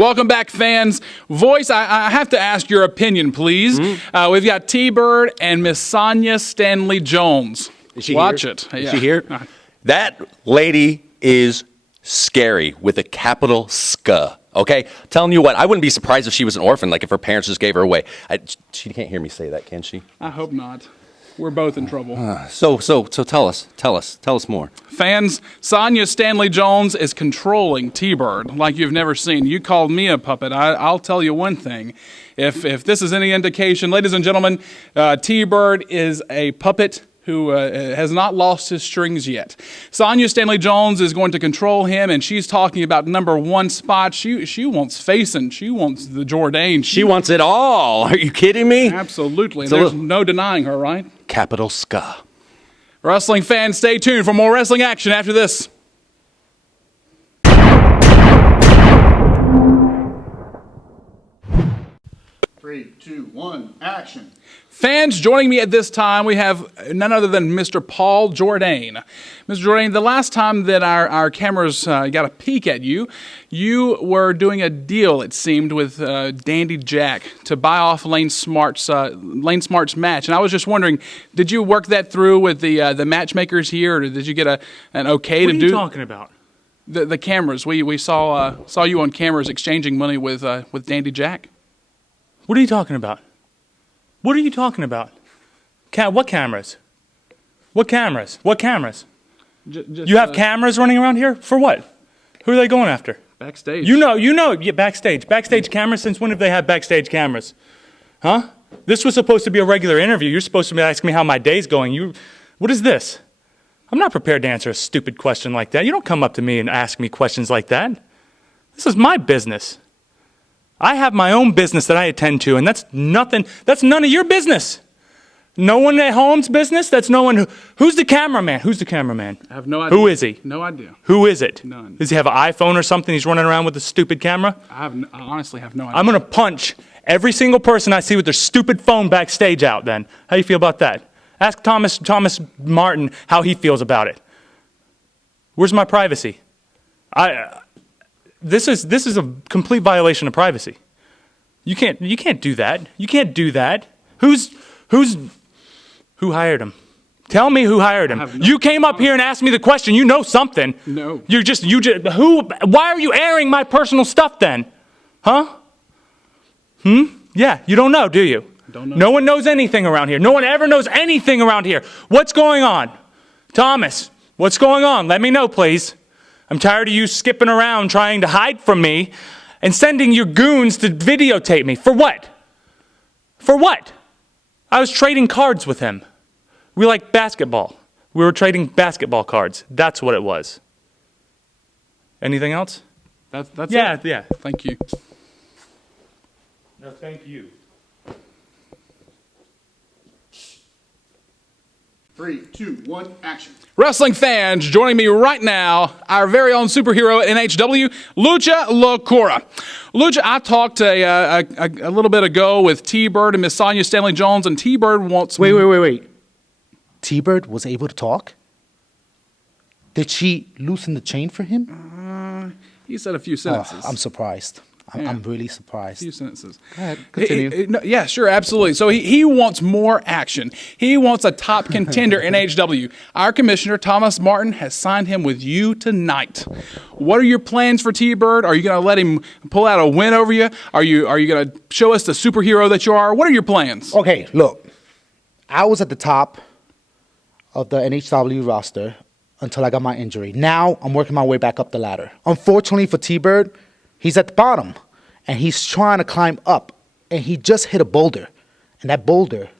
Welcome back, fans. Voice, I have to ask your opinion, please. We've got Tbird and Miss Sonia Stanley Jones. Is she Watch here? it. Is she here? That lady is scary with a capital SK. Okay? Telling you what, I wouldn't be surprised if she was an orphan, like if her parents just gave her away. She can't hear me say that, can she? I hope not. We're both in trouble. So tell us more. Fans, Sonia Stanley Jones is controlling Tbird like you've never seen. You called me a puppet. I'll tell you one thing. If this is any indication, ladies and gentlemen, Tbird is a puppet who has not lost his strings yet. Sonia Stanley Jones is going to control him, and she's talking about #1 spot. She wants facing. She wants the Jordane. She wants it all. Are you kidding me? Absolutely. There's no denying her, right? Capital SK. Wrestling fans, stay tuned for more wrestling action after this. Three, two, one, action. Fans, joining me at this time, we have none other than Mr. Paul Jordane. Mr. Jordane, the last time that our cameras got a peek at you, you were doing a deal, it seemed, with Dandy Jack to buy off Lane Smart's match. And I was just wondering, did you work that through with the matchmakers here, or did you get an okay to do? What are you talking about? The cameras. We saw you on cameras exchanging money with Dandy Jack. What are you talking about? What are you talking about? What cameras? What cameras? What cameras? You have cameras running around here? For what? Who are they going after? Backstage. You know, yeah, backstage. Backstage cameras? Since when have they had backstage cameras? Huh? This was supposed to be a regular interview. You're supposed to be asking me how my day's going. What is this? I'm not prepared to answer a stupid question like that. You don't come up to me and ask me questions like that. This is my business. I have my own business that I attend to, and that's none of your business. No one at home's business? That's no one who's the cameraman? Who's the cameraman? I have no idea. Who is he? No idea. Who is it? None. Does he have an iPhone or something? He's running around with a stupid camera? I honestly have no idea. I'm going to punch every single person I see with their stupid phone backstage out then. How do you feel about that? Ask Thomas Martin how he feels about it. Where's my privacy? This is a complete violation of privacy. You can't do that. You can't do that. Who hired him? Tell me who hired him. You came up here and asked me the question. You know something. No. Why are you airing my personal stuff then? Huh? Yeah, you don't know, do you? Don't know. No one knows anything around here. No one ever knows anything around here. What's going on? Thomas, what's going on? Let me know, please. I'm tired of you skipping around trying to hide from me and sending your goons to videotape me. For what? For what? I was trading cards with him. We like basketball. We were trading basketball cards. That's what it was. Anything else? That's Yeah, it. yeah. Thank you. No, thank you. 3, 2, 1, action. Wrestling fans, joining me right now, our very own superhero at NHW, Lucha Locura. Lucha, I talked a little bit ago with Tbird and Miss Sonia Stanley Jones, and Tbird wants... Wait. Tbird was able to talk? Did she loosen the chain for him? He said a few sentences. I'm surprised. I'm really surprised. A few sentences. Go ahead, continue. No, yeah, sure, absolutely. So he wants more action. He wants a top contender in NHW. Our commissioner, Thomas Martin, has signed him with you tonight. What are your plans for Tbird? Are you going to let him pull out a win over you? Are you going to show us the superhero that you are? What are your plans? Okay, look. I was at the top of the NHW roster until I got my injury. Now I'm working my way back up the ladder. Unfortunately for Tbird, he's at the bottom, and he's trying to climb up, and he just hit a boulder, and that boulder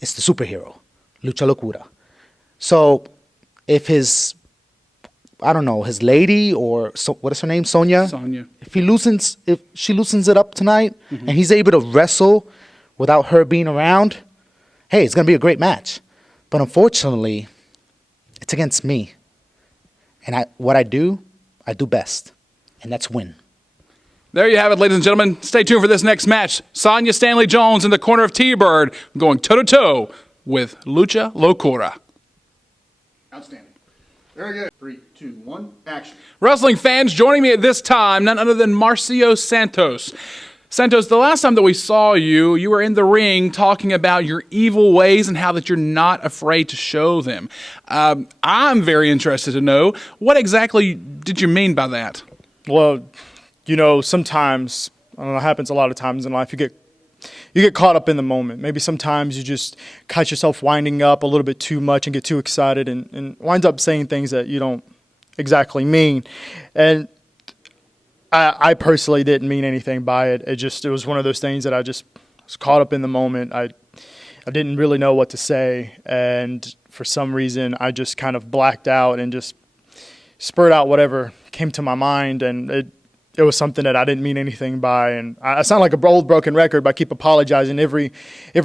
is the superhero, Lucha Locura. So if his lady or what is her name, Sonia? Sonia. If she loosens it up tonight, and he's able to wrestle without her being around, hey, it's gonna be a great match. But unfortunately, it's against me, and what I do best. And that's win. There you have it, ladies and gentlemen. Stay tuned for this next match. Sonia Stanley Jones in the corner of Tbird going toe-to-toe with Lucha Locura. Outstanding. Very good. 3, 2, 1, action. Wrestling fans, joining me at this time, none other than Marcio Santos. Santos, the last time that we saw you, you were in the ring talking about your evil ways and how that you're not afraid to show them. I'm very interested to know, what exactly did you mean by that? Well, you know, sometimes, I don't know, it happens a lot of times in life, you get caught up in the moment. Maybe sometimes you just catch yourself winding up a little bit too much and get too excited and wind up saying things that you don't exactly mean. And I personally didn't mean anything by it. It was one of those things that I just was caught up in the moment. I didn't really know what to say, and for some reason I just kind of blacked out and just spurred out whatever came to my mind, and it was something that I didn't mean anything by. And I sound like a old broken record, but I keep apologizing every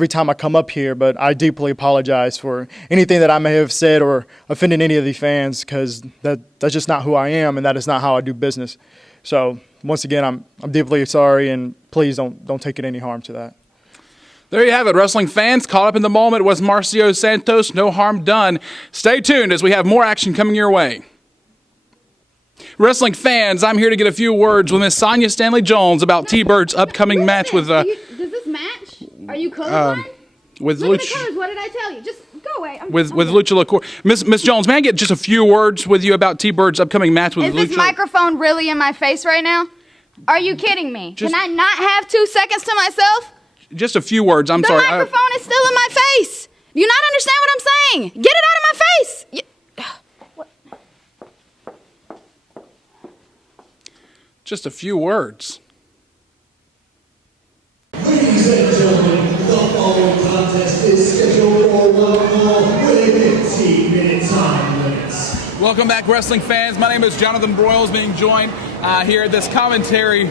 time I come up here, but I deeply apologize for anything that I may have said or offended any of the fans, because that's just not who I am, and that is not how I do business. So once again, I'm deeply sorry, and please don't take it any harm to that. There you have it, wrestling fans. Caught up in the moment was Marcio Santos. No harm done. Stay tuned as we have more action coming your way. Wrestling fans, I'm here to get a few words with Miss Sonia Stanley Jones about Tbird's upcoming match with does this match? Are you colorblind? with Look at the Lucha. colors. What did I tell you? Just go away. With Lucha Locura. Miss Jones, may I get just a few words with you about Tbird's upcoming match with Is Lucha? this microphone really in my face right now? Are you kidding me? Just- Can I not have 2 seconds to myself? Just a few words. I'm The sorry. microphone is still in my face. Do you not understand what I'm saying? Get it out of my face. What? Just a few words. Ladies and gentlemen, the following contest is scheduled for one fall with 15-minute time limits. Welcome back, wrestling fans. My name is Jonathan Broyles, being joined here at this commentary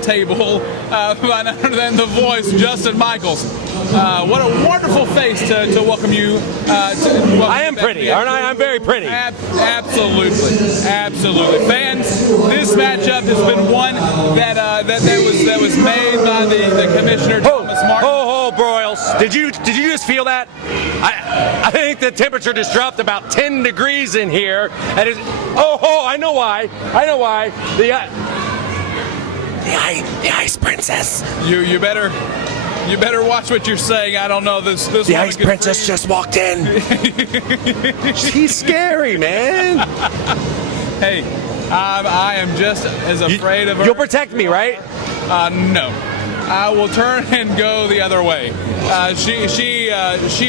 table by none other than the voice, Justin Michaels. What a wonderful face to welcome you. I am pretty, aren't I? I'm very pretty. Absolutely. Fans, this matchup has been one that was made by the commissioner, Thomas Martin. Ho, Broyles. Did you just feel that? I think the temperature just dropped about 10 degrees in here. And I know why. The ice princess. You better watch what you're saying. I don't know this. The ice princess just walked in. She's scary, man. Hey, I am just as afraid of her. You'll protect me, right? No. I will turn and go the other way. She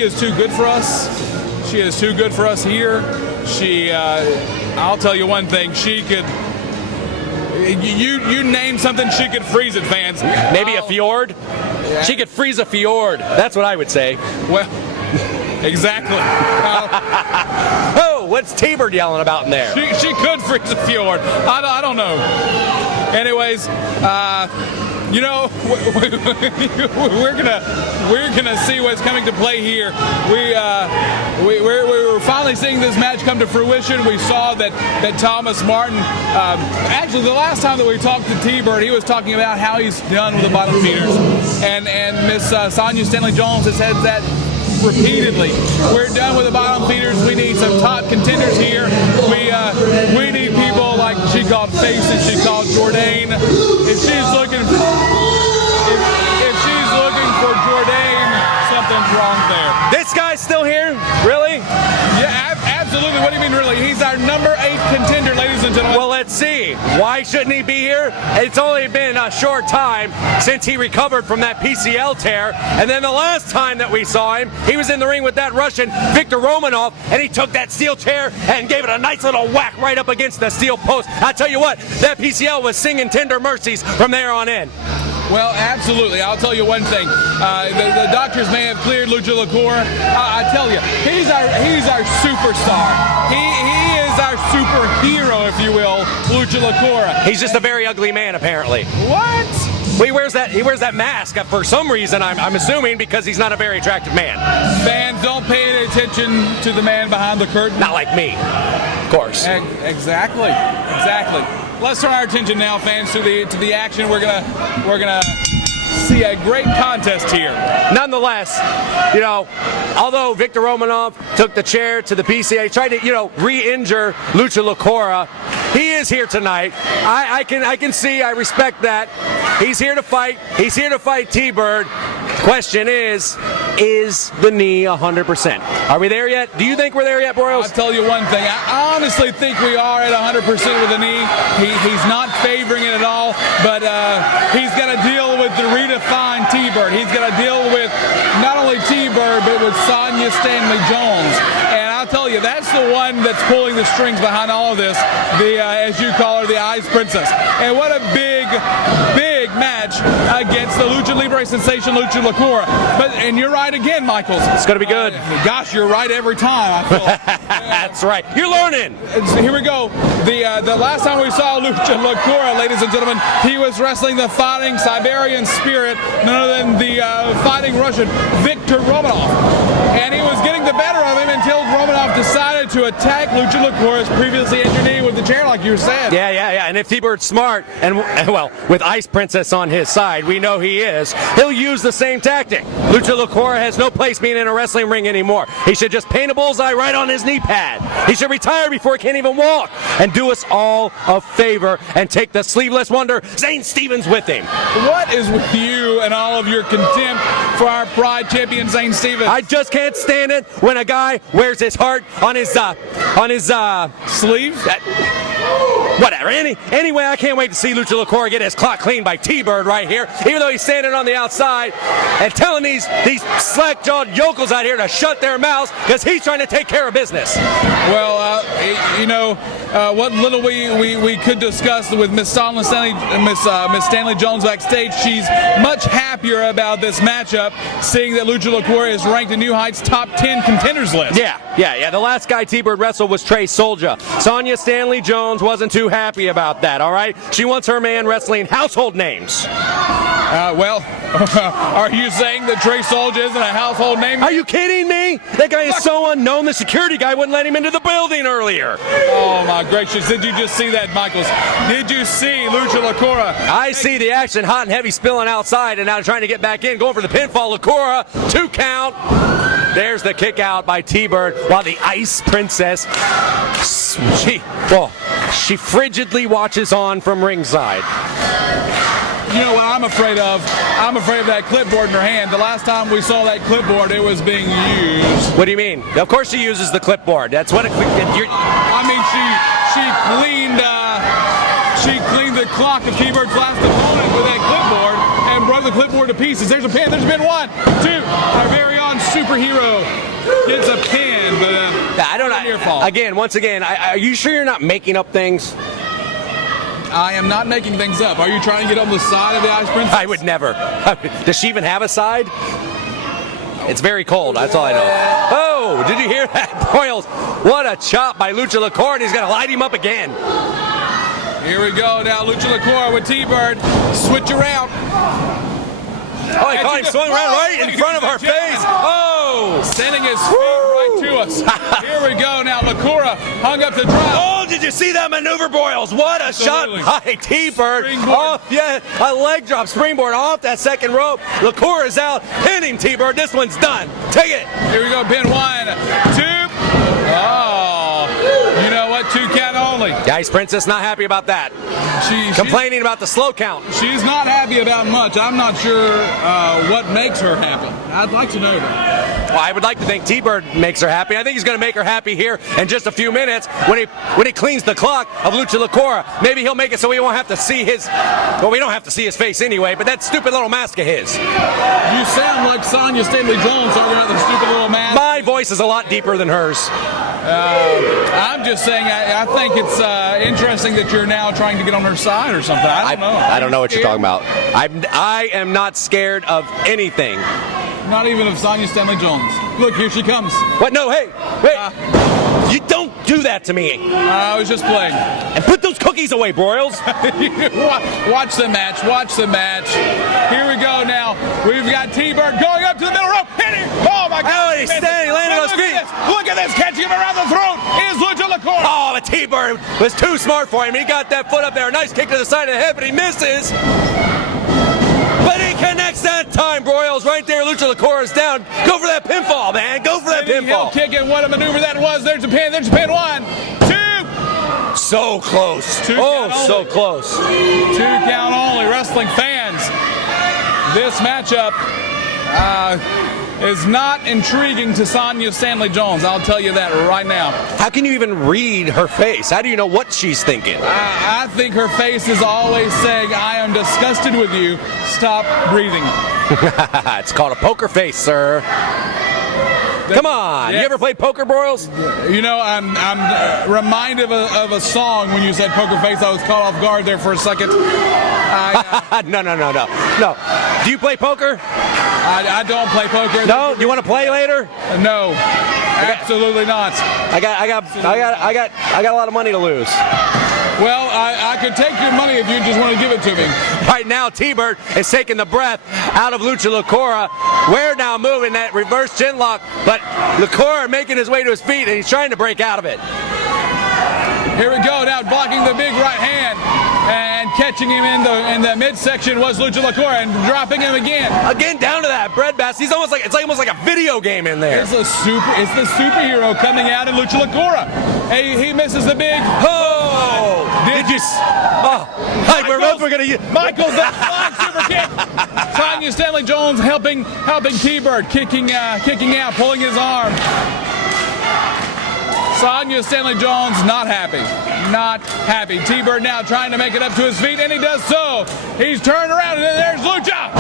is too good for us. She is too good for us here. I'll tell you one thing. She could. You name something, she could freeze it, fans. Maybe a fjord? Yeah. She could freeze a fjord. That's what I would say. Well, exactly. Oh, what's Tbird yelling about in there? She could freeze a fjord. I don't know. Anyways, you know, we're gonna see what's coming to play here. We were finally seeing this match come to fruition. We saw that Thomas Martin. Actually, the last time that we talked to Tbird, he was talking about how he's done with the bottom feeders, and Miss Sonia Stanley Jones has said that repeatedly. We're done with the bottom feeders. We need some top contenders here. We need people like she called Faces, she called Jordane. If she's looking for Jordane, something's wrong there. This guy's still here? Really? Yeah, absolutely. What do you mean, really? He's our number 8 contender, ladies and gentlemen. Well, let's see. Why shouldn't he be here? It's only been a short time since he recovered from that PCL tear. And then the last time that we saw him, he was in the ring with that Russian, Viktor Romanov, and he took that steel chair and gave it a nice little whack right up against the steel post. I tell you what, that PCL was singing tender mercies from there on in. Well, absolutely. I'll tell you one thing. The doctors may have cleared Lucha Locura. I tell you, he's our superstar. He is our superhero, if you will, Lucha Locura. He's just a very ugly man, apparently. What? Well, he wears that mask for some reason, I'm assuming, because he's not a very attractive man. Fans, don't pay any attention to the man behind the curtain. Not like me, of course. Exactly. Let's turn our attention now, fans, to the action. We're gonna see a great contest here. Nonetheless, you know, although Victor Romanov took the chair to the PCA, tried to, you know, re-injure Lucha Locura, he is here tonight. I can see, I respect that. He's here to fight. He's here to fight Tbird. Question is the knee 100%? Are we there yet? Do you think we're there yet, Boyles? I'll tell you one thing. I honestly think we are at 100% with the knee. He's not favoring it at all, but he's got to deal with the redefined Tbird. He's got to deal with not only Tbird, but with Sonia Stanley Jones. And I'll tell you, that's the one that's pulling the strings behind all of this, the as you call her, the Ice Princess. And what a big match against the Lucha Libre sensation, Lucha Locura. And you're right again, Michaels. It's going to be good. Gosh, you're right every time, I feel. That's right. You're learning. Here we go. The last time we saw Lucha Locura, ladies and gentlemen, he was wrestling the fighting Siberian spirit, none other than the fighting Russian Victor Romanov. And he was getting the better of him until Romanov decided to attack Lucha Locura's previously injured knee with the chair, like you said. Yeah. And if Tbird's smart, and well, with Ice Princess on his side, we know he is, he'll use the same tactic. Lucha Locura has no place being in a wrestling ring anymore. He should just paint a bullseye right on his knee pad. He should retire before he can't even walk and do us all a favor and take the sleeveless wonder, Zane Stevens, with him. What is with you and all of your contempt for our pride champion, Zane Stevens? I just can't stand it when a guy wears his heart on his sleeve? Whatever. Anyway, I can't wait to see Lucha Locura get his clock cleaned by Tbird right here, even though he's standing on the outside and telling these slack-jawed yokels out here to shut their mouths because he's trying to take care of business. Well, what little we could discuss with Miss Stanley Jones backstage, she's much happier about this matchup, seeing that Lucha Locura is ranked in New Heights' top 10 contenders list. Yeah. The last guy Tbird wrestled was Trey Soldier. Sonia Stanley Jones wasn't too happy about that, all right? She wants her man wrestling household names. Are you saying that Trey Soldier isn't a household name? Are you kidding me? That guy is so unknown, the security guy wouldn't let him into the building earlier. Oh, my gracious. Did you just see that, Michaels? Did you see Lucha Locura? I see the action, hot and heavy, spilling outside, and now trying to get back in, going for the pinfall. Locura, 2 count. There's the kick out by Tbird, while the Ice Princess, she frigidly watches on from ringside. You know what I'm afraid of? I'm afraid of that clipboard in her hand. The last time we saw that clipboard, it was being used. What do you mean? Of course she uses the clipboard. That's what she cleaned the clock of Tbird's last opponent with that clipboard and broke the clipboard to pieces. There's a pin. There's been 1, 2. Our very own superhero gets a pin, but I don't know. Your fault. Once again, are you sure you're not making up things? I am not making things up. Are you trying to get on the side of the Ice Princess? I would never. Does she even have a side? It's very cold. That's all I know. Oh, did you hear that? Boyles, what a chop by Lucha Locura. He's going to light him up again. Here we go now. Lucha Locura with Tbird. Switch around. Oh, he caught him swung around right in front of our face. Oh! Sending his feet right to us. Here we go now. Locura hung up the drop. Oh, did you see that maneuver, Boyles? What a Absolutely. shot by Tbird. Oh, yeah, a leg drop springboard off that second rope. Locura's out, pinning Tbird. This one's done. Take it. Here we go. Pin 1, 2. Oh, you know what? 2 count only. The Ice Princess not happy about that. Complaining about the slow count. She's not happy about much. I'm not sure what makes her happy. I'd like to know that. Well, I would like to think Tbird makes her happy. I think he's going to make her happy here in just a few minutes when he cleans the clock of Lucha Locura. Maybe he'll make it so we won't have to see his. Well, we don't have to see his face anyway. But that stupid little mask of his. You sound like Sonia Stanley Jones talking about the stupid little mask. My voice is a lot deeper than hers. I'm just saying, I think it's interesting that you're now trying to get on her side or something. I don't know. I don't know what you're talking about. I am not scared of anything. Not even of Sonia Stanley Jones. Look, here she comes. What? No, hey, wait. You don't do that to me. I was just playing. And put those cookies away, Broyles. Watch the match. Watch the match. Here we go now. We've got Tbird going up to the middle rope. Hitting. Oh, my God. Oh, he's standing, landing on his feet. Look at this. Catching him around the throat is Lucha Locura. Oh, but Tbird was too smart for him. He got that foot up there. Nice kick to the side of the head, but he misses. But he connects that time. Broyles right there. Lucha Locura is down. Go for that pinfall, man. Go for that Heel pinfall. kick, and what a maneuver that was. There's a pin. There's a pin. 1, 2. So close. Two Oh, count so only. close. 2 count only. Wrestling fans, this matchup is not intriguing to Sonia Stanley Jones. I'll tell you that right now. How can you even read her face? How do you know what she's thinking? I think her face is always saying, I am disgusted with you. Stop breathing. It's called a poker face, sir. Come on. Yes. You ever played poker, Broyles? You know, I'm reminded of a song when you said poker face. I was caught off guard there for a second. No. Do you play poker? I don't play poker. No? You want to play later? No, absolutely not. I got a lot of money to lose. Well, I could take your money if you just want to give it to me. Right now, Tbird is taking the breath out of Lucha Locura. We're now moving that reverse chin lock, but Locura making his way to his feet, and he's trying to break out of it. Here we go, now blocking the big right hand and catching him in the midsection was Lucha Locura and dropping him again. Again, down to that bread basket. He's almost like a video game in there. It's the superhero coming out in Lucha Locura. He misses the big. Oh! Did you? Oh! We're gonna use. Michael's that flying super kick. Sonia Stanley Jones helping Tbird, kicking out, pulling his arm. Sonia Stanley Jones not happy. Not happy. Tbird now trying to make it up to his feet, and he does so. He's turned around, and then there's Lucha.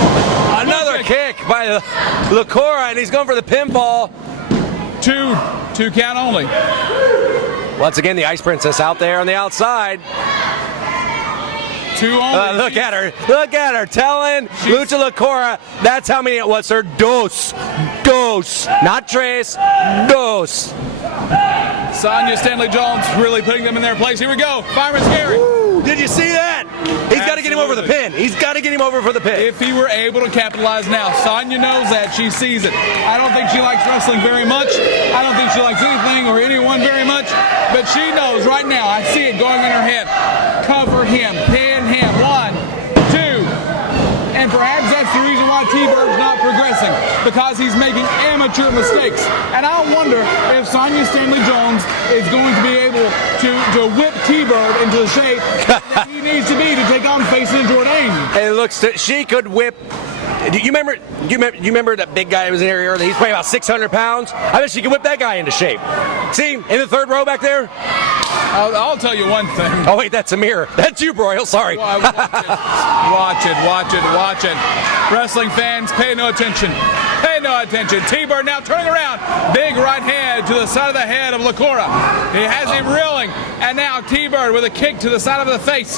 Another kick by Locura, and he's going for the pinfall. Two count only. Once again, the Ice Princess out there on the outside. 2 only. Look at her, telling Lucha Locura that's how many it was, sir. Dos, not tres, dos. Sonia Stanley Jones really putting them in their place. Here we go. Fireman's Gary. Did you see that? He's got to get him over the pin. He's got to get him over for the pin. If he were able to capitalize now, Sonia knows that. She sees it. I don't think she likes wrestling very much. I don't think she likes anything or anyone very much. But she knows right now. I see it going in her head. Cover him. Pin him. 1, 2. And perhaps that's the reason why Tbird's not progressing, because he's making amateur mistakes. And I wonder if Sonia Stanley Jones is going to be able to whip Tbird into the shape that he needs to be to take on facing Jordane. And it looks she could whip. Do you remember that big guy who was in here earlier? He's weighing about 600 pounds. I bet she could whip that guy into shape. See, in the third row back there? I'll tell you one thing. Oh, wait, that's a mirror. That's you, Broyles. Sorry. Watch it. Wrestling fans, pay no attention. Pay no attention. Tbird now turning around. Big right hand to the side of the head of Locura. He has him reeling. And now Tbird with a kick to the side of the face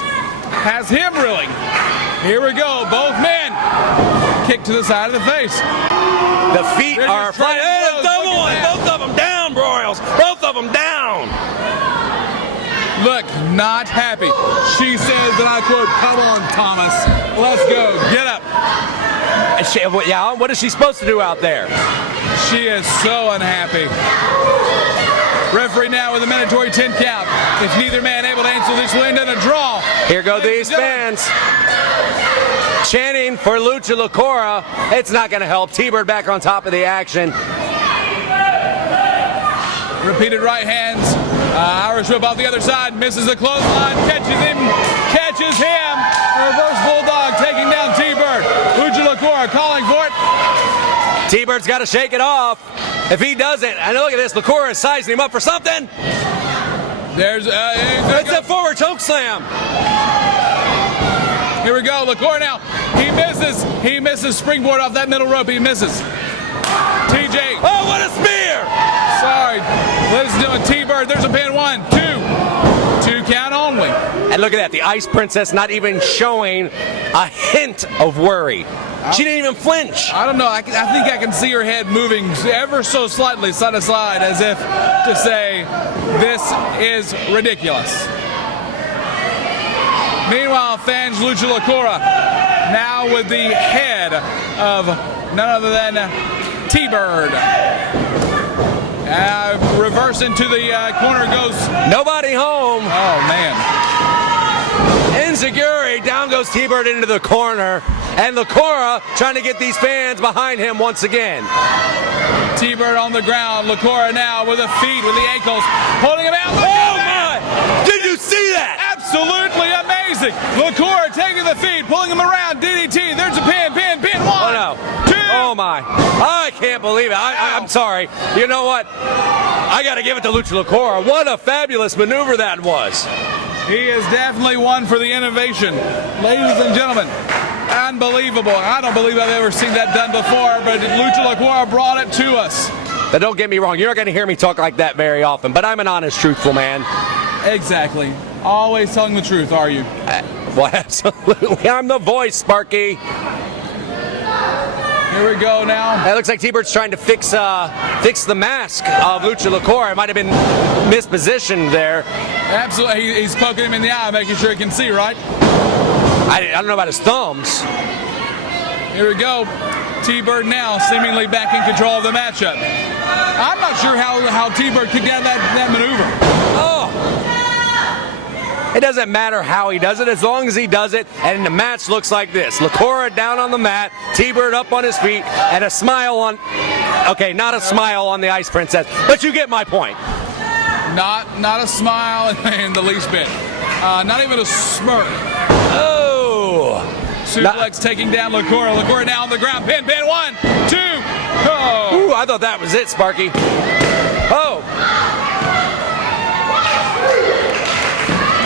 has him reeling. Here we go. Both men. Kick to the side of the face. The feet are flying. Hey, double one. Both of them down, Broyles. Both of them down. Look, not happy. She says, and I quote, "Come on, Thomas. Let's go. Get up." Yeah, what is she supposed to do out there? She is so unhappy. Referee now with a mandatory 10 count. If neither man able to answer, this will end in a draw. Here go these fans chanting for Lucha Locura. It's not going to help. Tbird back on top of the action. Repeated right hands. Irish whip off the other side. Misses the clothesline. Catches him. Reverse bulldog taking down Tbird. Lucha Locura calling for it. Tbird's got to shake it off. If he doesn't, and look at this, Locura is sizing him up for something. There's it's a forward choke slam. Here we go. Locura now. He misses springboard off that middle rope. He misses. TJ. Oh, what a spear! Sorry. Ladies and gentlemen, Tbird. There's a pin. 1, 2. 2 count only. And look at that. The Ice Princess not even showing a hint of worry. She didn't even flinch. I don't know. I think I can see her head moving ever so slightly side to side as if to say, this is ridiculous. Meanwhile, fans, Lucha Locura now with the head of none other than Tbird. Reverse into the corner goes. Nobody home. Oh, man. Enziguri, down goes Tbird into the corner. and Locura trying to get these fans behind him once again. Tbird on the ground. Locura now with the feet, with the ankles, holding him out. Oh my! Did you see that? Absolutely amazing. Locura taking the feet, pulling him around. DDT. There's a pin. One. Oh no. Two. Oh my. I can't believe it. I'm sorry. You know what? I got to give it to Lucha Locura. What a fabulous maneuver that was. He is definitely one for the innovation. Ladies and gentlemen, unbelievable. I don't believe I've ever seen that done before, but Lucha Locura brought it to us. But don't get me wrong, you're not going to hear me talk like that very often, but I'm an honest, truthful man. Exactly. Always telling the truth, are you? Well, absolutely. I'm the voice, Sparky. Here we go now. It looks like Tbird's trying to fix the mask of Lucha Locura. It might have been mispositioned there. Absolutely. He's poking him in the eye, making sure he can see, right? I don't know about his thumbs. Here we go. Tbird now seemingly back in control of the matchup. I'm not sure how Tbird kicked out that maneuver. Oh! It doesn't matter how he does it, as long as he does it, and the match looks like this. Locura down on the mat, Tbird up on his feet, and a smile on... Okay, not a smile on the Ice Princess, but you get my point. Not a smile in the least bit. Not even a smirk. Oh! Suplex taking down Locura. Locura now on the ground. Pin. 1, 2. Oh! Ooh, I thought that was it, Sparky. Oh!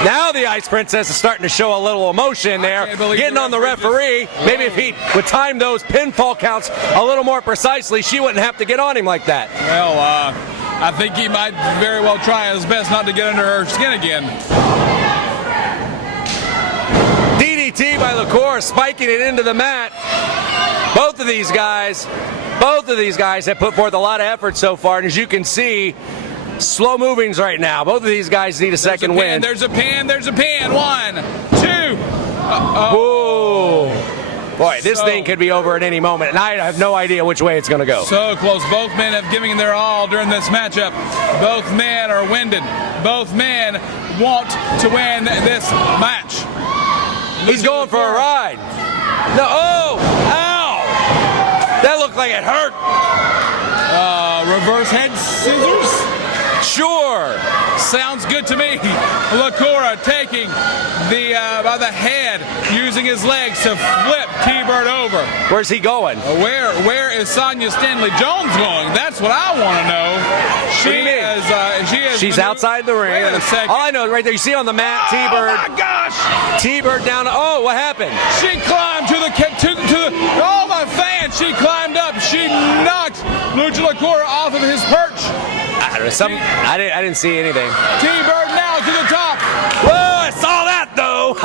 Now the Ice Princess is starting to show a little emotion there, getting on the referee. Maybe if he would time those pinfall counts a little more precisely, she wouldn't have to get on him like that. Well, I think he might very well try his best not to get under her skin again. DDT by Locura, spiking it into the mat. Both of these guys have put forth a lot of effort so far, and as you can see, slow movings right now. Both of these guys need a second win. There's a pin. 1, 2. Whoa. Boy, this thing could be over at any moment, and I have no idea which way it's going to go. So close. Both men have given their all during this matchup. Both men are winded. Both men want to win this match. He's going for a ride. No, oh, ow! That looked like it hurt. Reverse head scissors? Sure. Sounds good to me. Locura taking by the head, using his legs to flip Tbird over. Where's he going? Where is Sonia Stanley Jones going? That's what I want to know. She's outside the ring. Wait a second. All I know is right there. You see on the mat, Tbird. Oh my gosh! Tbird down. Oh, what happened? She climbed to the oh my fan! She climbed up. She knocked Lucha Locura off of his perch. I didn't see anything. Tbird now to the top. Whoa, I saw that though.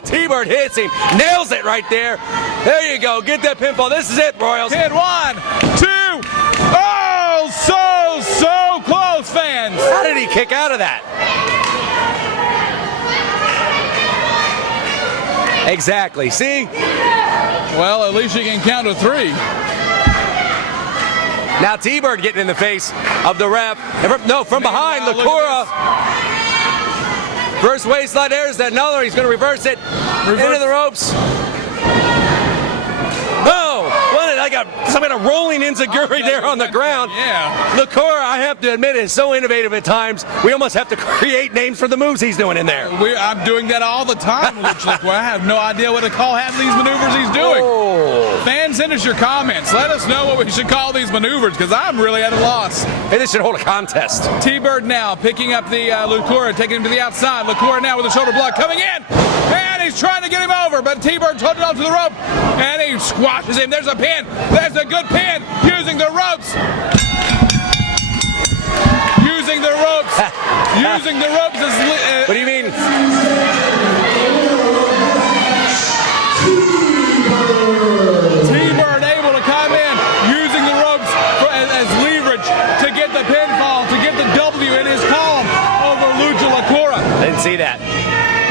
Tbird hits him, nails it right there. There you go, get that pinfall. This is it, Royals. Hit 1, 2. Oh, so close, fans. How did he kick out of that? Exactly, see? Well, at least you can count to 3. Now Tbird getting in the face of the ref. From behind, Locura. First waistline, there's another. He's going to reverse it. Into the ropes. No! What? Some kind of rolling enziguri there on the ground. Yeah. Locura, I have to admit, is so innovative at times. We almost have to create names for the moves he's doing in there. I'm doing that all the time. I have no idea what to call half of these maneuvers he's doing. Oh. Fans, send us your comments. Let us know what we should call these maneuvers, because I'm really at a loss. Hey, they should hold a contest. Tbird now picking up the Locura, taking him to the outside. Locura now with a shoulder block coming in. And he's trying to get him over, but Tbird holding on to the rope. And he squashes him. There's a pin. There's a good pin. Using the ropes. Using the ropes. Using the ropes as... What do you mean? Tbird able to come in, using the ropes as leverage to get the pinfall, to get the W in his column over Lucha Locura. I didn't see that.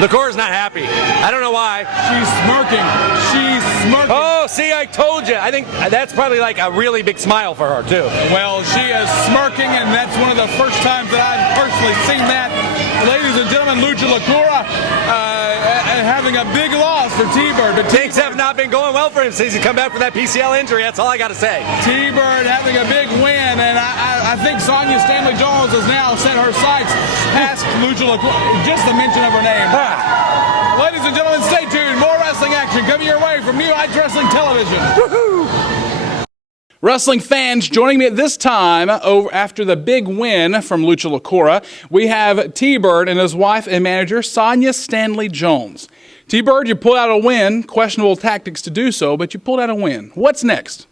Locura's not happy. I don't know why. She's smirking. Oh, see, I told you. I think that's probably like a really big smile for her, too. Well, she is smirking, and that's one of the first times that I've personally seen that. ladies and gentlemen, Lucha Locura having a big loss for Tbird. But Things have not been going well for him since he's come back from that PCL injury. That's all I got to say. Tbird having a big win, and I think Sonia Stanley Jones has now set her sights past Lucha Locura. Just the mention of her name. Ladies and gentlemen, stay tuned. More wrestling action coming your way from New Heights Wrestling Television. Wrestling fans, joining me at this time after the big win from Lucha Locura, we have Tbird and his wife and manager, Sonia Stanley Jones. Tbird, you pulled out a win, questionable tactics to do so, but you pulled out a win. What's next?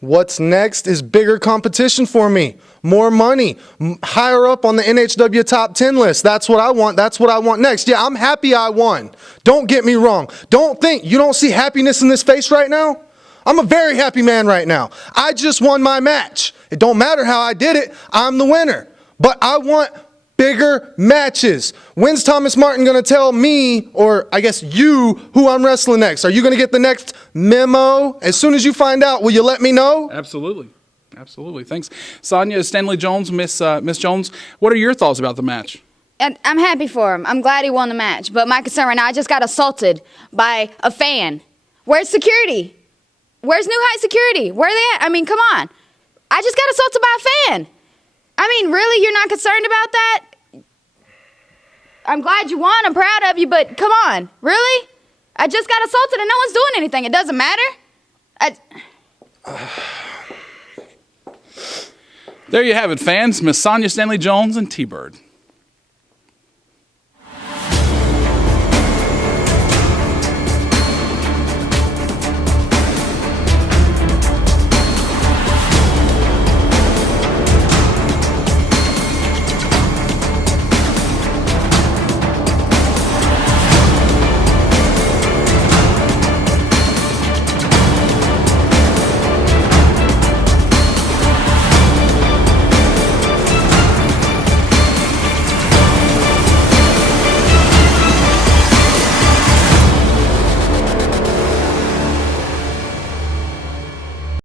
What's next is bigger competition for me, more money, higher up on the NHW top 10 list. That's what I want. That's what I want next. Yeah, I'm happy I won. Don't get me wrong. You don't see happiness in this face right now? I'm a very happy man right now. I just won my match. It don't matter how I did it. I'm the winner. But I want bigger matches. When's Thomas Martin going to tell me, or I guess you, who I'm wrestling next? Are you going to get the next memo? As soon as you find out, will you let me know? Absolutely. Absolutely. Thanks. Sonia Stanley Jones, Miss Jones, what are your thoughts about the match? And I'm happy for him. I'm glad he won the match. But my concern right now, I just got assaulted by a fan. Where's security? Where's New Heights security? Where are they at? I mean, come on. I just got assaulted by a fan. I mean, really, you're not concerned about that? I'm glad you won. I'm proud of you, but come on. Really? I just got assaulted and no one's doing anything. It doesn't matter. There you have it, fans. Miss Sonia Stanley Jones and Tbird.